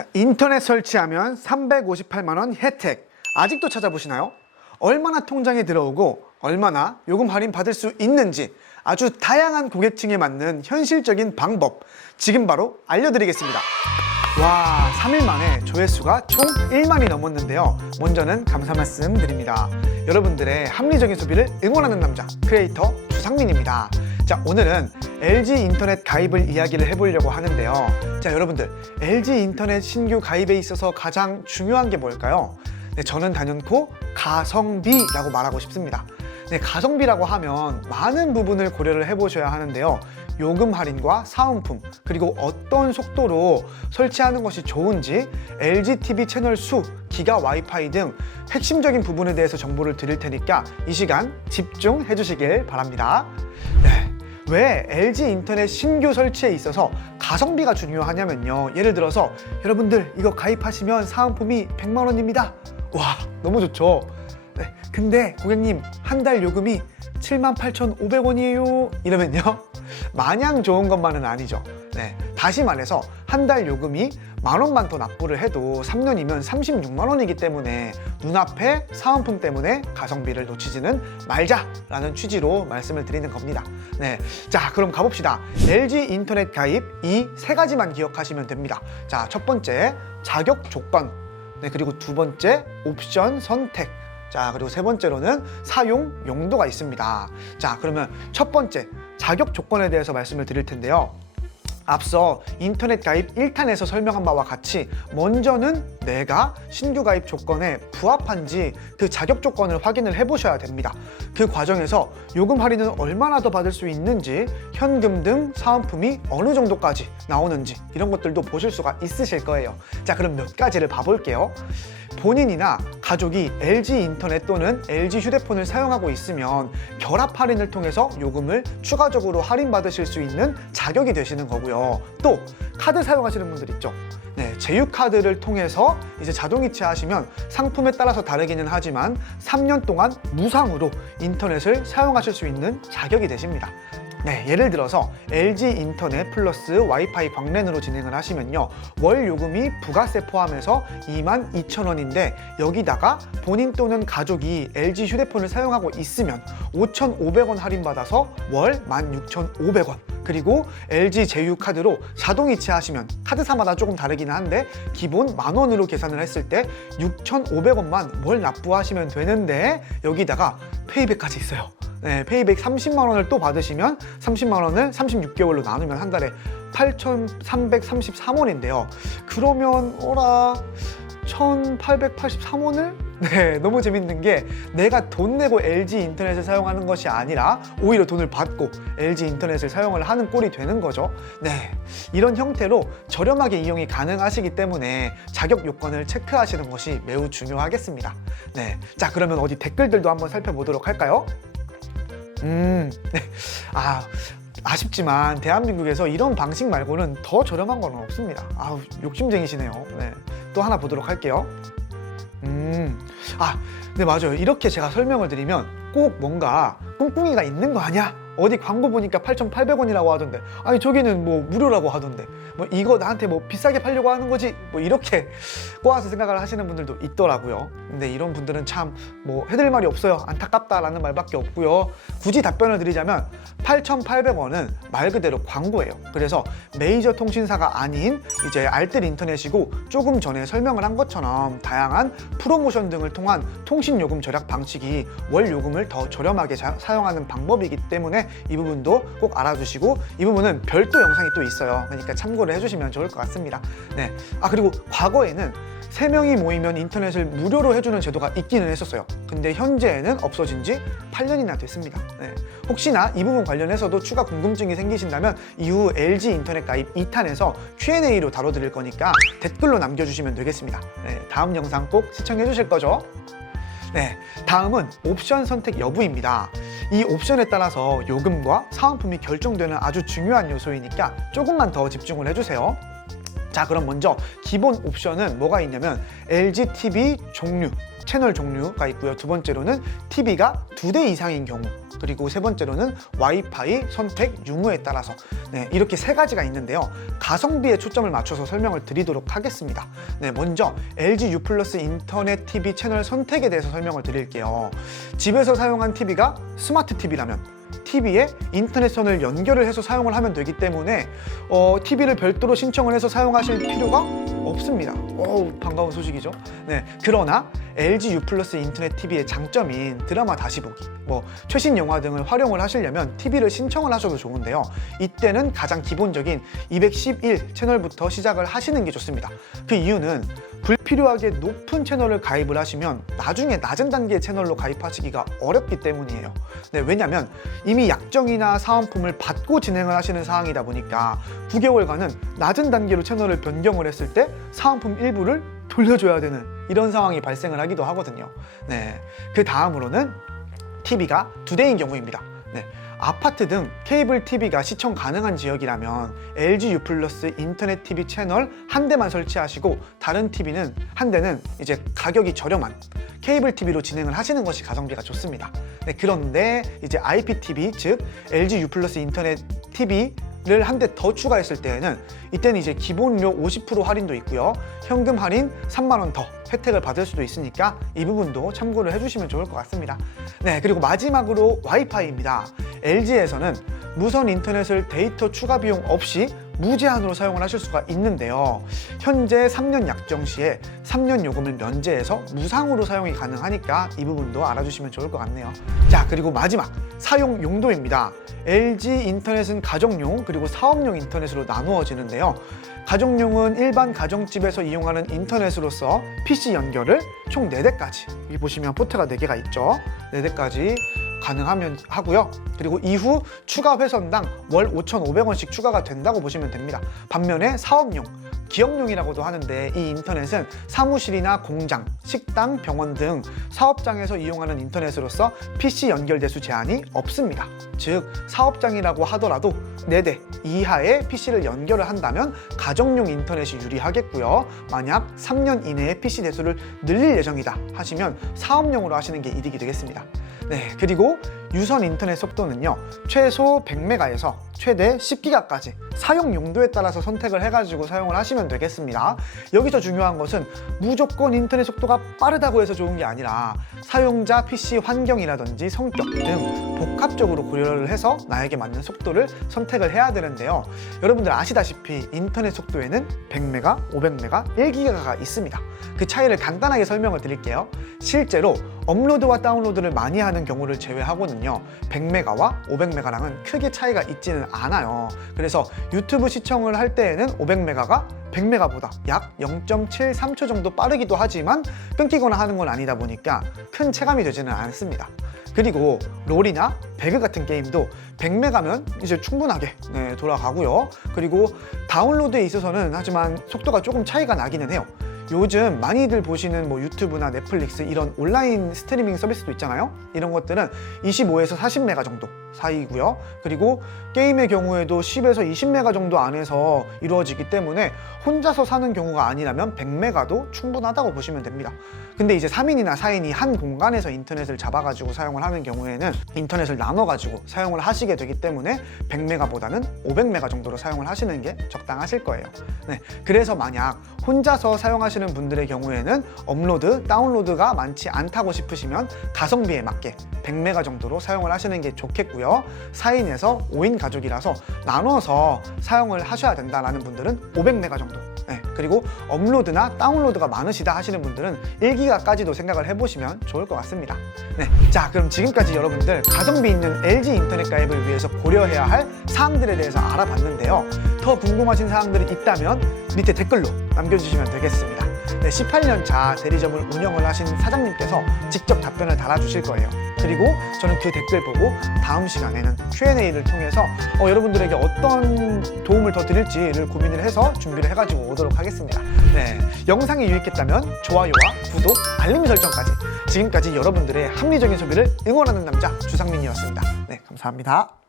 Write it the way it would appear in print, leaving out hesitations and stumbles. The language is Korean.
자, 인터넷 설치하면 358만 원 혜택. 아직도 찾아보시나요? 얼마나 통장에 들어오고 얼마나 요금 할인 받을 수 있는지 아주 다양한 고객층에 맞는 현실적인 방법 지금 바로 알려드리겠습니다. 와, 3일 만에 조회수가 총 1만이 넘었는데요. 먼저는 감사 말씀 드립니다. 여러분들의 합리적인 소비를 응원하는 남자 크리에이터 주상민입니다. 자, 오늘은 LG 인터넷 가입을 이야기를 해보려고 하는데요. 자, 여러분들 LG 인터넷 신규 가입에 있어서 가장 중요한 게 뭘까요? 네, 저는 단연코 가성비라고 말하고 싶습니다. 네, 가성비라고 하면 많은 부분을 고려를 해보셔야 하는데요. 요금 할인과 사은품, 그리고 어떤 속도로 설치하는 것이 좋은지, LGTV 채널 수, 기가 와이파이 등 핵심적인 부분에 대해서 정보를 드릴 테니까 이 시간 집중해 주시길 바랍니다. 네, 왜 LG 인터넷 신규 설치에 있어서 가성비가 중요하냐면요. 예를 들어서 여러분들 이거 가입하시면 사은품이 100만 원입니다. 와, 너무 좋죠. 네, 근데 고객님 한 달 요금이 78,500원이에요 이러면요, 마냥 좋은 것만은 아니죠. 네, 다시 말해서 한 달 요금이 10,000원만 더 납부를 해도 3년이면 36만 원이기 때문에 눈앞에 사은품 때문에 가성비를 놓치지는 말자라는 취지로 말씀을 드리는 겁니다. 네, 자, 그럼 가봅시다. LG 인터넷 가입 이 세 가지만 기억하시면 됩니다. 자, 첫 번째 자격 조건, 네, 그리고 두 번째 옵션 선택, 자, 그리고 세 번째로는 사용 용도가 있습니다. 자, 그러면 첫 번째 자격 조건에 대해서 말씀을 드릴 텐데요. 앞서 인터넷 가입 1탄에서 설명한 바와 같이 먼저는 내가 신규 가입 조건에 부합한지 그 자격 조건을 확인을 해 보셔야 됩니다. 그 과정에서 요금 할인은 얼마나 더 받을 수 있는지, 현금 등 사은품이 어느 정도까지 나오는지 이런 것들도 보실 수가 있으실 거예요. 자, 그럼 몇 가지를 봐볼게요. 본인이나 가족이 LG 인터넷 또는 LG 휴대폰을 사용하고 있으면 결합 할인을 통해서 요금을 추가적으로 할인받으실 수 있는 자격이 되시는 거고요. 또 카드 사용하시는 분들 있죠. 네, 제휴카드를 통해서 이제 자동이체 하시면 상품에 따라서 다르기는 하지만 3년 동안 무상으로 인터넷을 사용하실 수 있는 자격이 되십니다. 네, 예를 들어서 LG 인터넷 플러스 와이파이 광랜으로 진행을 하시면요, 월 요금이 부가세 포함해서 22,000원인데 여기다가 본인 또는 가족이 LG 휴대폰을 사용하고 있으면 5,500원 할인받아서 월 16,500원, 그리고 LG 제휴카드로 자동이체 하시면 카드사마다 조금 다르기는 한데 기본 10,000원으로 계산을 했을 때 6,500원만 월 납부하시면 되는데 여기다가 페이백까지 있어요. 네, 페이백 30만 원을 또 받으시면 30만 원을 36개월로 나누면 한 달에 8,333원인데요. 그러면 1,883원을? 네, 너무 재밌는 게 내가 돈 내고 LG 인터넷을 사용하는 것이 아니라 오히려 돈을 받고 LG 인터넷을 사용을 하는 꼴이 되는 거죠. 네, 이런 형태로 저렴하게 이용이 가능하시기 때문에 자격 요건을 체크하시는 것이 매우 중요하겠습니다. 네, 자, 그러면 어디 댓글들도 한번 살펴보도록 할까요? 네. 아쉽지만 대한민국에서 이런 방식 말고는 더 저렴한 건 없습니다. 욕심쟁이시네요. 네, 또 하나 보도록 할게요. 네, 맞아요. 이렇게 제가 설명을 드리면 꼭 뭔가 꿍꿍이가 있는 거 아니야? 어디 광고 보니까 8,800원이라고 하던데, 아니 저기는 뭐 무료라고 하던데, 뭐 이거 나한테 뭐 비싸게 팔려고 하는 거지, 뭐 이렇게 꼬아서 생각을 하시는 분들도 있더라고요. 근데 이런 분들은 참 뭐 해드릴 말이 없어요. 안타깝다라는 말밖에 없고요. 굳이 답변을 드리자면 8,800원은 말 그대로 광고예요. 그래서 메이저 통신사가 아닌 이제 알뜰 인터넷이고, 조금 전에 설명을 한 것처럼 다양한 프로모션 등을 통한 통신 요금 절약 방식이 월 요금을 더 저렴하게 사용하는 방법이기 때문에 이 부분도 꼭 알아두시고, 이 부분은 별도 영상이 또 있어요. 그러니까 참고를 해주시면 좋을 것 같습니다. 네, 그리고 과거에는 3명이 모이면 인터넷을 무료로 해주는 제도가 있기는 했었어요. 근데 현재는 없어진 지 8년이나 됐습니다. 네, 혹시나 이 부분 관련해서도 추가 궁금증이 생기신다면 이후 LG 인터넷 가입 2탄에서 Q&A로 다뤄드릴 거니까 댓글로 남겨주시면 되겠습니다. 네, 다음 영상 꼭 시청해 주실 거죠? 네, 다음은 옵션 선택 여부입니다. 이 옵션에 따라서 요금과 사은품이 결정되는 아주 중요한 요소이니까 조금만 더 집중을 해주세요. 자, 그럼 먼저 기본 옵션은 뭐가 있냐면 LGTV 종류, 채널 종류가 있고요. 두 번째로는 TV가 2대 이상인 경우, 그리고 세 번째로는 와이파이 선택 유무에 따라서 이렇게 세 가지가 있는데요. 가성비에 초점을 맞춰서 설명을 드리도록 하겠습니다. 먼저 LG U+ 인터넷 TV 채널 선택에 대해서 설명을 드릴게요. 집에서 사용한 TV가 스마트 TV라면 TV에 인터넷선을 연결을 해서 사용을 하면 되기 때문에 TV를 별도로 신청을 해서 사용하실 필요가 없습니다. 반가운 소식이죠. 그러나 LG U+ 인터넷 TV의 장점인 드라마 다시 보기, 최신 영화 등을 활용을 하시려면 TV를 신청을 하셔도 좋은데요. 이때는 가장 기본적인 211 채널부터 시작을 하시는 게 좋습니다. 그 이유는 불필요하게 높은 채널을 가입을 하시면 나중에 낮은 단계의 채널로 가입하시기가 어렵기 때문이에요. 왜냐하면 이미 약정이나 사은품을 받고 진행을 하시는 사항이다 보니까 9개월간은 낮은 단계로 채널을 변경을 했을 때 사은품 일부를 돌려줘야 되는 이런 상황이 발생을 하기도 하거든요. 그 다음으로는 TV가 2대인 경우입니다. 아파트 등 케이블 TV가 시청 가능한 지역이라면 LG U+ 인터넷 TV 채널 한 대만 설치하시고 다른 TV는 한 대는 이제 가격이 저렴한 케이블 TV로 진행을 하시는 것이 가성비가 좋습니다. 그런데 이제 IPTV, 즉 LG U+ 인터넷 TV를 한 대 더 추가했을 때에는 이때는 이제 기본료 50% 할인도 있고요. 현금 할인 3만 원 더 혜택을 받을 수도 있으니까 이 부분도 참고를 해주시면 좋을 것 같습니다. 그리고 마지막으로 와이파이입니다. LG에서는 무선 인터넷을 데이터 추가 비용 없이 무제한으로 사용을 하실 수가 있는데요. 현재 3년 약정 시에 3년 요금을 면제해서 무상으로 사용이 가능하니까 이 부분도 알아주시면 좋을 것 같네요. 자, 그리고 마지막 사용 용도입니다. LG 인터넷은 가정용 그리고 사업용 인터넷으로 나누어지는데요. 가정용은 일반 가정집에서 이용하는 인터넷으로서 PC 연결을 총 4대까지, 여기 보시면 포트가 4개가 있죠. 4대까지 가능하면 하고요. 그리고 이후 추가 회선당 월 5,500원씩 추가가 된다고 보시면 됩니다. 반면에 사업용, 기업용이라고도 하는데 이 인터넷은 사무실이나 공장, 식당, 병원 등 사업장에서 이용하는 인터넷으로서 PC 연결 대수 제한이 없습니다. 즉 사업장이라고 하더라도 4대 이하의 PC를 연결을 한다면 가정용 인터넷이 유리하겠고요. 만약 3년 이내에 PC 대수를 늘릴 예정이다 하시면 사업용으로 하시는 게 이득이 되겠습니다. 그리고 유선 인터넷 속도는요, 최소 100메가에서 최대 10기가까지 사용 용도에 따라서 선택을 해가지고 사용을 하시면 되겠습니다. 여기서 중요한 것은 무조건 인터넷 속도가 빠르다고 해서 좋은 게 아니라 사용자 PC 환경이라든지 성격 등 복합적으로 고려를 해서 나에게 맞는 속도를 선택을 해야 되는데요. 여러분들 아시다시피 인터넷 속도에는 100메가, 500메가, 1기가가 있습니다. 그 차이를 간단하게 설명을 드릴게요. 실제로 업로드와 다운로드를 많이 하는 경우를 제외하고는요, 100메가와 500메가랑은 크게 차이가 있지는 않아요. 그래서 유튜브 시청을 할 때에는 500메가가 100메가보다 약 0.73초 정도 빠르기도 하지만 끊기거나 하는 건 아니다 보니까 큰 체감이 되지는 않습니다. 그리고 롤이나 배그 같은 게임도 100메가면 이제 충분하게 돌아가고요. 그리고 다운로드에 있어서는 하지만 속도가 조금 차이가 나기는 해요. 요즘 많이들 보시는 유튜브나 넷플릭스 이런 온라인 스트리밍 서비스도 있잖아요. 이런 것들은 25에서 40메가 정도 사이고요. 그리고 게임의 경우에도 10에서 20메가 정도 안에서 이루어지기 때문에 혼자서 사는 경우가 아니라면 100메가도 충분하다고 보시면 됩니다. 근데 이제 3인이나 4인이 한 공간에서 인터넷을 잡아가지고 사용을 하는 경우에는 인터넷을 나눠가지고 사용을 하시게 되기 때문에 100메가보다는 500메가 정도로 사용을 하시는 게 적당하실 거예요. 그래서 만약 혼자서 사용하시는 분들의 경우에는 업로드, 다운로드가 많지 않다고 싶으시면 가성비에 맞게 100메가 정도로 사용을 하시는 게 좋겠고요. 4인에서 5인 가족이라서 나눠서 사용을 하셔야 된다는 분들은 500메가 정도. 그리고 업로드나 다운로드가 많으시다 하시는 분들은 1기가까지도 생각을 해보시면 좋을 것 같습니다. 자, 그럼 지금까지 여러분들 가성비 있는 LG 인터넷 가입을 위해서 고려해야 할 사항들에 대해서 알아봤는데요. 더 궁금하신 사항들이 있다면 밑에 댓글로 남겨주시면 되겠습니다. 18년 차 대리점을 운영을 하신 사장님께서 직접 답변을 달아주실 거예요. 그리고 저는 그 댓글 보고 다음 시간에는 Q&A를 통해서 여러분들에게 어떤 도움을 더 드릴지를 고민을 해서 준비를 해가지고 오도록 하겠습니다. 영상이 유익했다면 좋아요와 구독, 알림 설정까지. 지금까지 여러분들의 합리적인 소비를 응원하는 남자 주상민이었습니다. 감사합니다.